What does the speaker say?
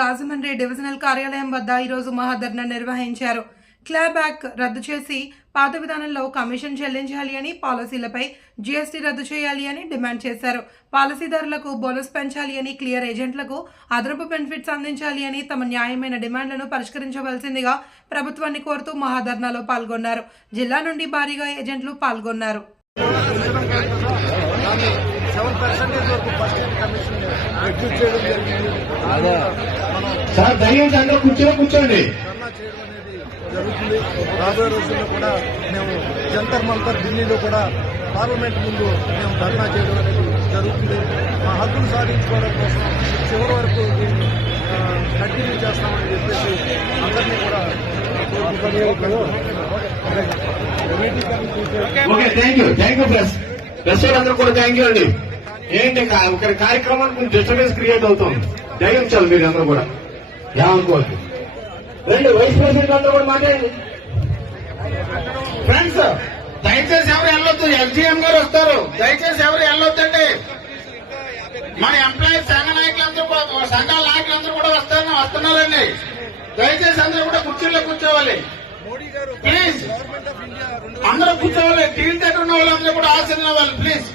Rajahmundry divisional కార్యాలయం వద్ద ఈరోజు మహాధర్నా నిర్వహించారు. క్లాబ్యాక్ రద్దు చేసి పాత విధానంలో కమిషన్ చెల్లించాలి అని పాలసీలపై జీఎస్టీ రద్దు చేయాలి అని డిమాండ్ చేశారు. పాలసీదారులకు బోనస్ పెంచాలి అని క్లియర్ ఏజెంట్లకు అదనపు బెనిఫిట్స్ అందించాలి అని తమ న్యాయమైన డిమాండ్లను పరిష్కరించవలసిందిగా ప్రభుత్వాన్ని కోరుతూ మహాధర్నాలో పాల్గొన్నారు. జిల్లా నుండి భారీగా ఏజెంట్లు పాల్గొన్నారు. సెవెన్ పర్సెంటేజ్ వరకు ఫస్ట్ కమిషన్ రెడ్యూస్ చేయడం జరిగింది. సార్ దయచేసి అందరూ కూర్చో కూర్చోండి. ధర్నా చేయడం అనేది జరుగుతుంది. రాబోయే రోజుల్లో కూడా మేము జంతర్ మంతర్ ఢిల్లీలో కూడా పార్లమెంట్ ముందు మేము ధర్నా చేయడం అనేది జరుగుతుంది. మా హక్కులు సాధించుకోవడం కోసం చివరి వరకు దీన్ని కంటిన్యూ చేస్తామని చెప్పేసి అందరినీ కూడా okay thank you thank you press press వాళ్ళందరూ కూడా థ్యాంక్ యూ అండి. ఏంటి ఒక కార్యక్రమానికి డిస్టర్బెన్స్ క్రియేట్ అవుతుంది. దయించాలి మీరు అందరూ కూడా. ఏమనుకోవద్దు రెండు వైస్ ప్రెసిడెంట్ అందరూ కూడా మాట్లాడండి ఫ్రెండ్స్ దయచేసి ఎవరు వెళ్ళొద్దు. ఎస్డిఎం గారు వస్తారు. దయచేసి ఎవరు వెళ్ళొద్దండి. మన ఎంప్లాయీస్ సంఘ నాయకులందరూ కూడా సంఘాల నాయకులందరూ కూడా వస్తారు వస్తున్నారండి. దయచేసి అందరూ కూడా కుర్చీల్లో కూర్చోవాలి. ప్లీజ్. అందరూ కూర్చోవాలి. టీవీ దగ్గర ఉన్న వాళ్ళందరూ కూడా ఆశ ప్లీజ్.